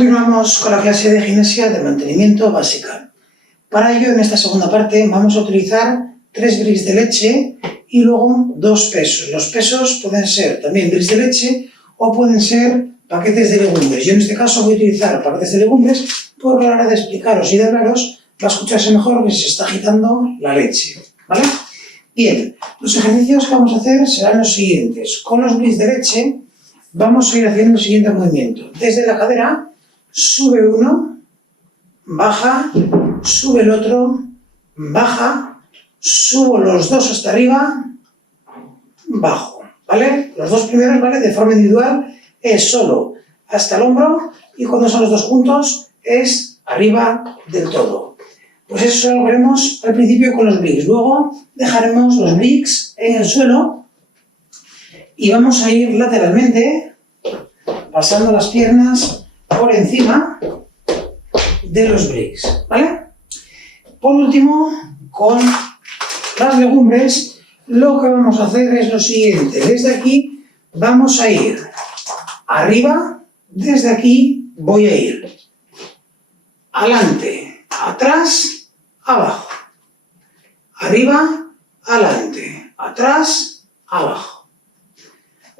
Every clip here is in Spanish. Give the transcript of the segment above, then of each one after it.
Continuamos con la clase de gimnasia de mantenimiento básica. Para ello, en esta segunda parte, vamos a utilizar 3 bricks de leche y luego 2 pesos. Los pesos pueden ser también bricks de leche o pueden ser paquetes de legumbres. Yo en este caso voy a utilizar paquetes de legumbres porque a la hora de explicaros y de hablaros va a escucharse mejor que se está agitando la leche, ¿vale? Bien, los ejercicios que vamos a hacer serán los siguientes. Con los bricks de leche vamos a ir haciendo el siguiente movimiento. Desde la cadera, sube uno, baja, sube el otro, baja, subo los dos hasta arriba, bajo, ¿vale? Los dos primeros, ¿vale? De forma individual es solo hasta el hombro y cuando son los dos juntos es arriba del todo. Pues eso lo veremos al principio con los bricks. Luego dejaremos los bricks en el suelo y vamos a ir lateralmente pasando las piernas por encima de los bricks, ¿vale? Por último, con las legumbres, lo que vamos a hacer es lo siguiente. Desde aquí vamos a ir arriba, desde aquí voy a ir adelante, atrás, abajo. Arriba, adelante, atrás, abajo.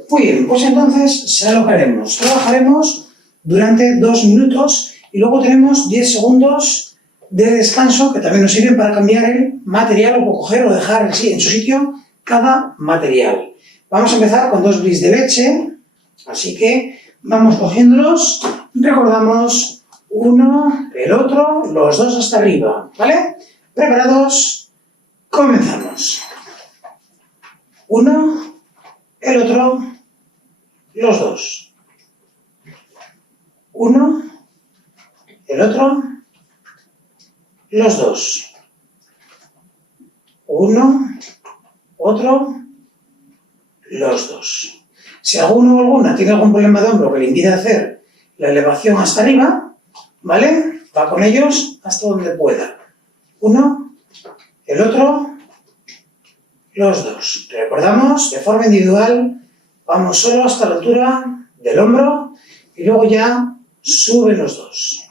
Muy bien, pues entonces será lo que haremos. Trabajaremos durante 2 minutos y luego tenemos 10 segundos de descanso que también nos sirven para cambiar el material o coger o dejar en su sitio cada material. Vamos a empezar con 2 bricks de leche, así que vamos cogiéndolos, recordamos uno, el otro, los dos hasta arriba, ¿vale? ¿Preparados? Comenzamos. Uno, el otro, los dos. Uno, el otro, los dos. Uno, otro, los dos. Si alguno o alguna tiene algún problema de hombro que le impide hacer la elevación hasta arriba, ¿vale? Va con ellos hasta donde pueda. Uno, el otro, los dos. Recordamos, de forma individual, vamos solo hasta la altura del hombro y luego ya suben los dos.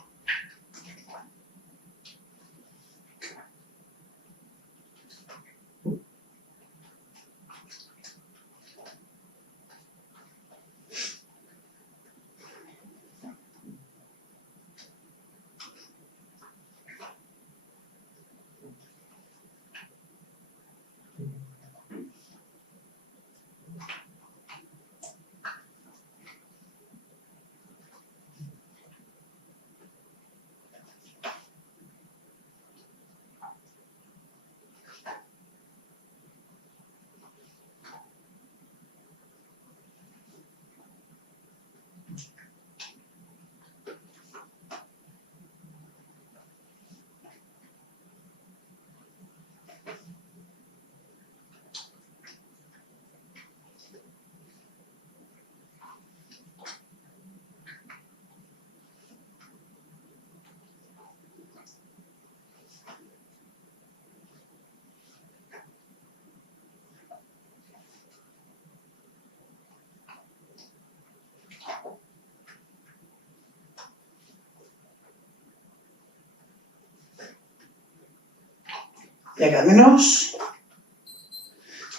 Y acá menos.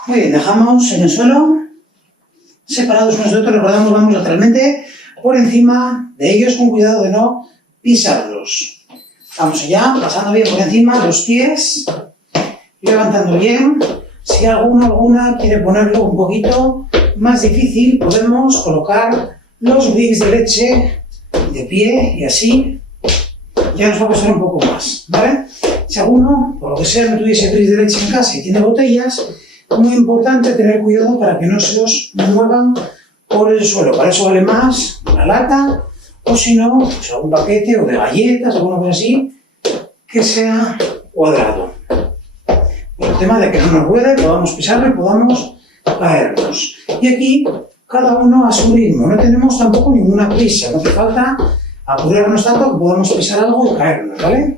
Muy bien, dejamos en el suelo, separados unos de otros, recordamos, vamos lateralmente por encima de ellos con cuidado de no pisarlos. Vamos allá, pasando bien por encima los pies, levantando bien. Si alguno o alguna quiere ponerlo un poquito más difícil, podemos colocar los bricks de leche de pie y así ya nos va a costar un poco más, ¿vale? Si alguno, por lo que sea, no tuviese bricks de leche en casa y tiene botellas, muy importante tener cuidado para que no se os muevan por el suelo. Para eso vale más una lata o si no, pues algún paquete o de galletas, alguna cosa así, que sea cuadrado. Por el tema de que no nos ruede, podamos pisarlo y podamos caernos. Y aquí, cada uno a su ritmo. No tenemos tampoco ninguna prisa. No hace falta apurarnos tanto que podamos pisar algo y caernos, ¿vale?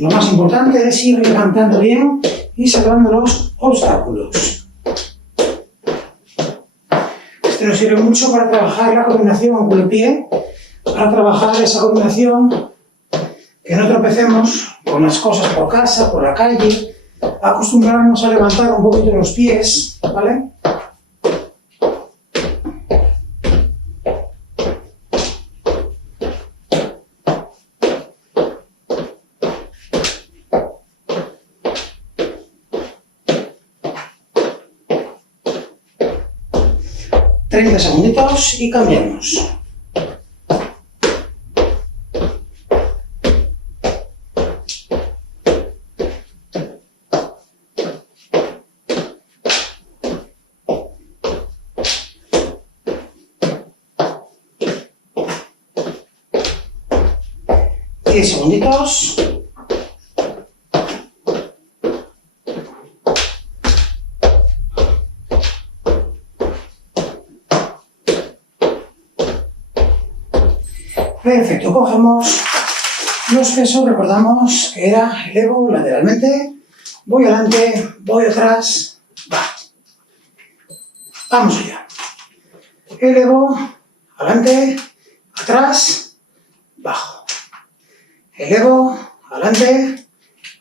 Lo más importante es ir levantando bien y sacando los obstáculos. Este nos sirve mucho para trabajar la coordinación con el pie, para trabajar esa coordinación, que no tropecemos con las cosas por casa, por la calle, acostumbrarnos a levantar un poquito los pies, ¿vale? ...30 segunditos y cambiamos. ...10 segunditos. Perfecto, cogemos los pesos, recordamos que era elevo lateralmente, voy adelante, voy atrás, va. Vamos allá. Elevo, adelante, atrás, bajo. Elevo, adelante,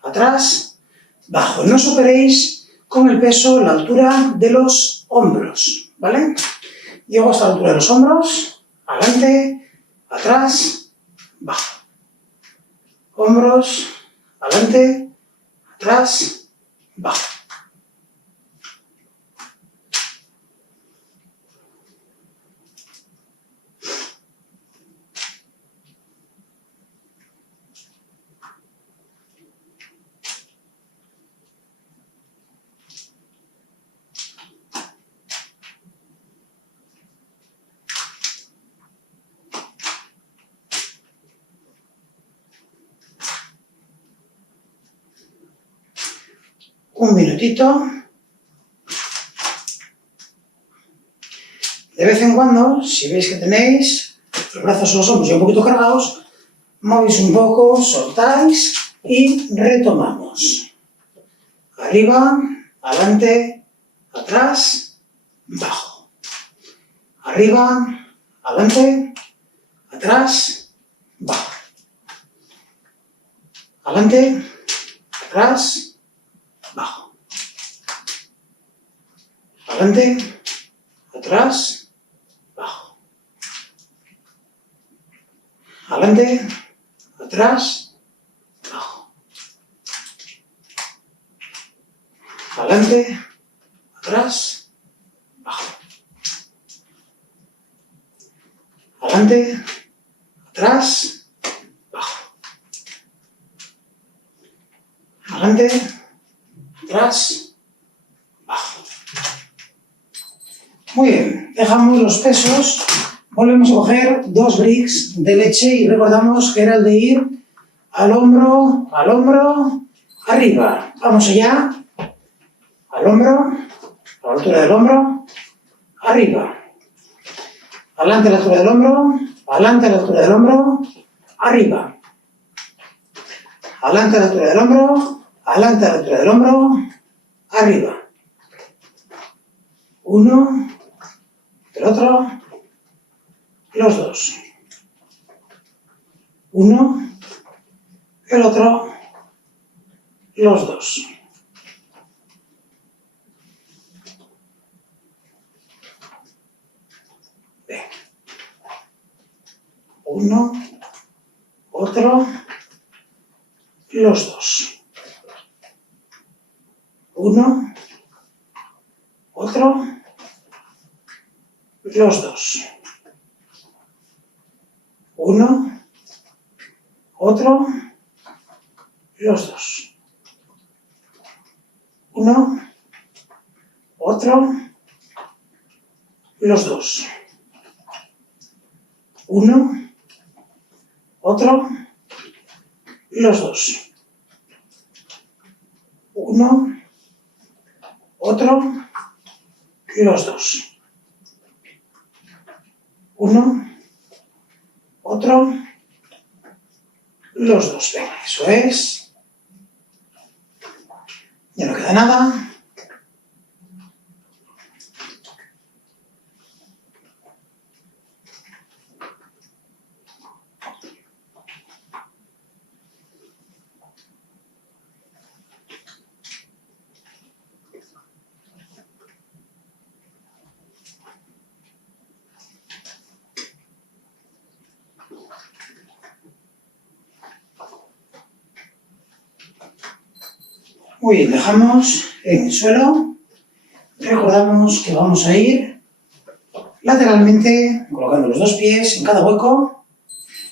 atrás, bajo. No superéis con el peso la altura de los hombros, ¿vale? Llego hasta la altura de los hombros, adelante, atrás, bajo. Hombros, adelante, atrás, bajo. Un minutito. De vez en cuando, si veis que tenéis los brazos o los hombros ya un poquito cargados, movéis un poco, soltáis y retomamos. Arriba, adelante, atrás, bajo. Arriba, adelante, atrás, bajo. Adelante, atrás, bajo. Adelante, atrás, bajo. Adelante, atrás, bajo. Adelante, atrás, bajo. Adelante, atrás, bajo. Adelante, atrás, bajo. Muy bien, dejamos los pesos, volvemos a coger 2 bricks de leche y recordamos que era el de ir al hombro, arriba. Vamos allá, al hombro, a la altura del hombro, arriba. Adelante a la altura del hombro, adelante a la altura del hombro, arriba. Adelante a la altura del hombro, adelante a la altura del hombro, arriba. Uno, el otro, los dos. Uno, el otro, los dos. Bien. Uno, otro, los dos. Uno, otro, los dos. Uno, otro, los dos. Uno, otro, los dos. Uno, otro, los dos. Uno, otro, los dos. Uno, otro, los dos. Venga, eso es. Ya no queda nada. Muy bien, dejamos en el suelo. Recordamos que vamos a ir lateralmente, colocando los dos pies en cada hueco.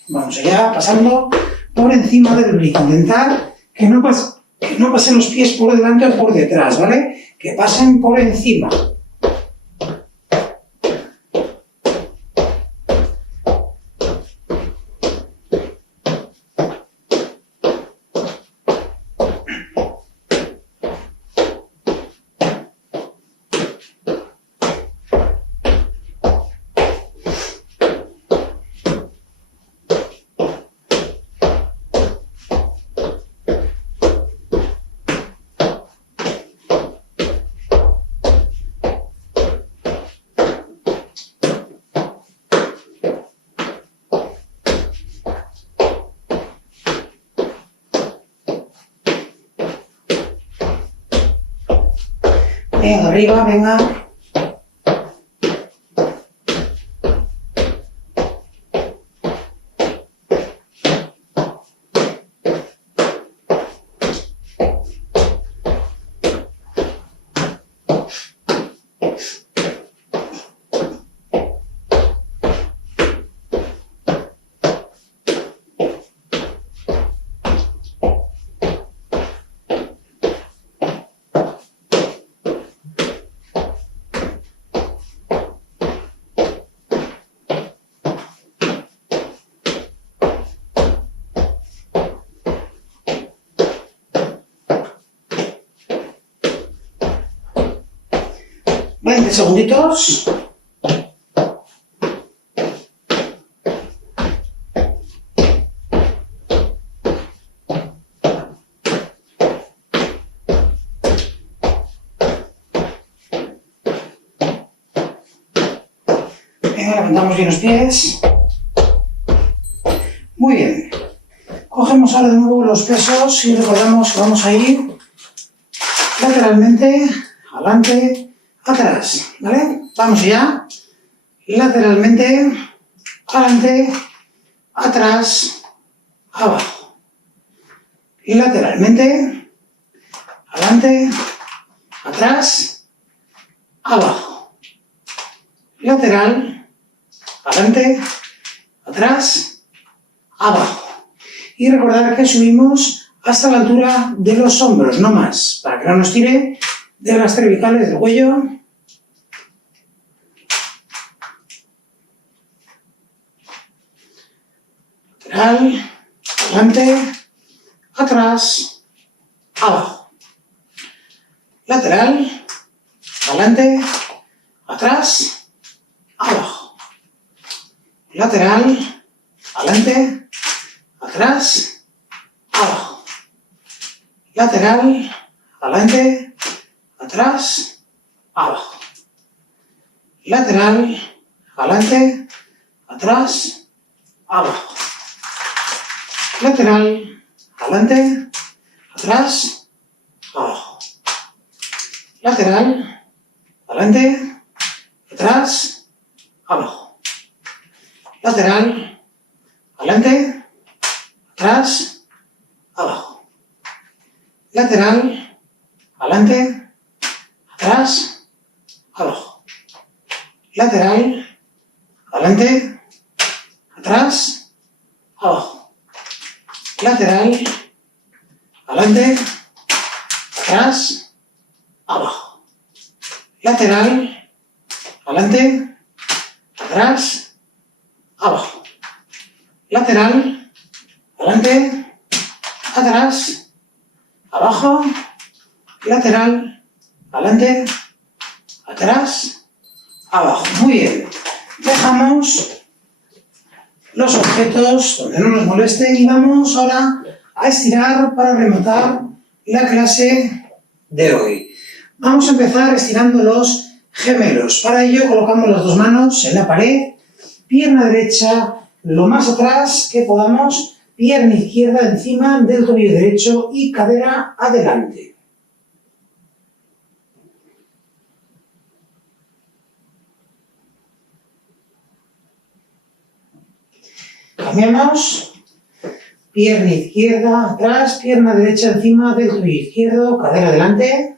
Vamos allá, pasando por encima del brick. Intentar que no pasen los pies por delante o por detrás, ¿vale? Que pasen por encima. Venga, arriba, venga. Veinte segunditos. Venga, levantamos bien los pies. Muy bien. Cogemos ahora de nuevo los pesos y recordamos que vamos a ir lateralmente, adelante, atrás, ¿vale? Vamos allá. Lateralmente, adelante, atrás, abajo. Lateralmente, adelante, atrás, abajo. Lateral, adelante, atrás, abajo. Y recordar que subimos hasta la altura de los hombros, no más, para que no nos tire de las cervicales del cuello. Lateral, adelante, atrás, abajo. Lateral, adelante, atrás, abajo. Lateral, adelante, atrás, abajo. Lateral, adelante, atrás, abajo. Lateral, adelante, atrás, abajo. Lateral, adelante, atrás, abajo. Lateral, adelante, atrás, abajo. Lateral, adelante, atrás, abajo. Lateral, adelante, atrás, abajo. Lateral, adelante, atrás, abajo. Lateral, adelante, atrás, abajo. Lateral, adelante, atrás, abajo. Lateral, adelante, atrás, abajo. Lateral, adelante, atrás, abajo. Muy bien. Dejamos los objetos donde no nos molesten y vamos ahora a estirar para rematar la clase de hoy. Vamos a empezar estirando los gemelos. Para ello colocamos las dos manos en la pared, pierna derecha lo más atrás que podamos, pierna izquierda encima del tobillo derecho y cadera adelante. Cambiamos. Pierna izquierda atrás, pierna derecha encima del tobillo izquierdo, cadera adelante.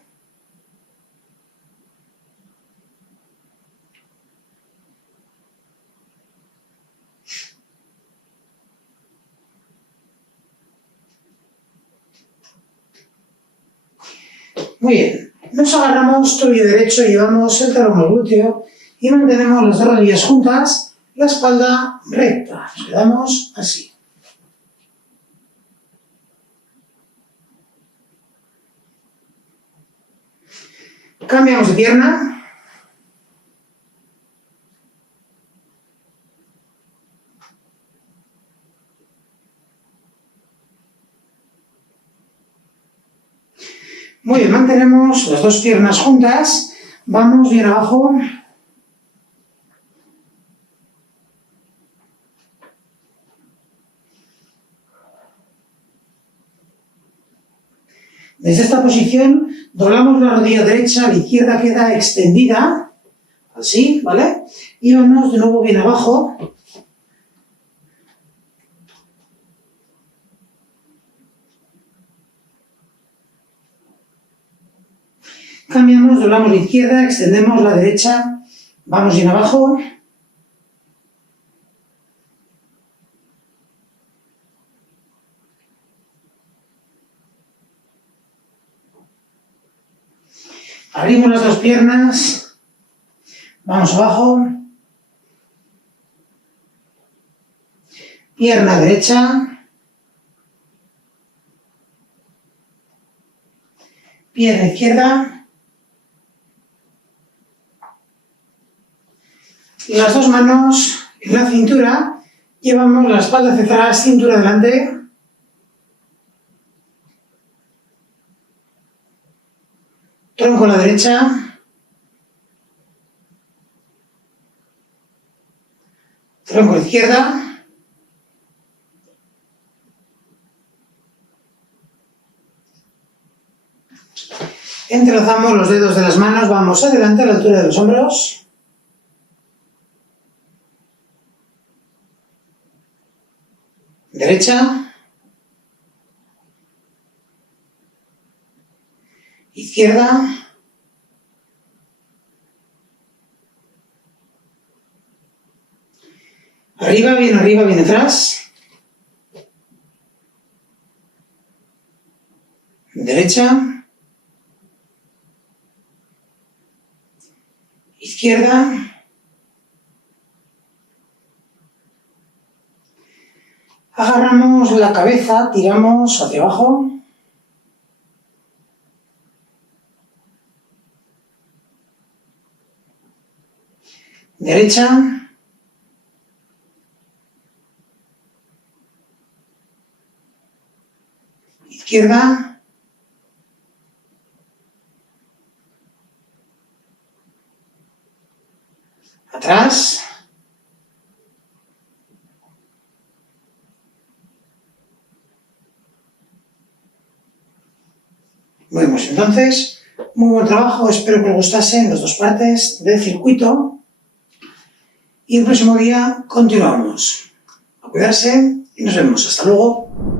Muy bien, nos agarramos tobillo derecho, llevamos el talón al glúteo y mantenemos las dos rodillas juntas, la espalda recta. Nos quedamos así. Cambiamos de pierna. Muy bien, mantenemos las dos piernas juntas, vamos bien abajo. Desde esta posición doblamos la rodilla derecha, la izquierda queda extendida, así, ¿vale? Y vamos de nuevo bien abajo. Cambiamos, doblamos la izquierda, extendemos la derecha, vamos bien abajo. Abrimos las dos piernas, vamos abajo. Pierna derecha. Pierna izquierda. Las dos manos en la cintura, llevamos la espalda hacia atrás, cintura adelante. Tronco a la derecha. Tronco a la izquierda. Entrelazamos los dedos de las manos, vamos adelante a la altura de los hombros. Derecha, izquierda, arriba, bien atrás, derecha, izquierda, agarramos la cabeza, tiramos hacia abajo. Derecha. Izquierda. Atrás. Bueno, pues entonces, muy buen trabajo, espero que os gustasen las dos partes del circuito y el próximo día continuamos. A cuidarse y nos vemos. Hasta luego.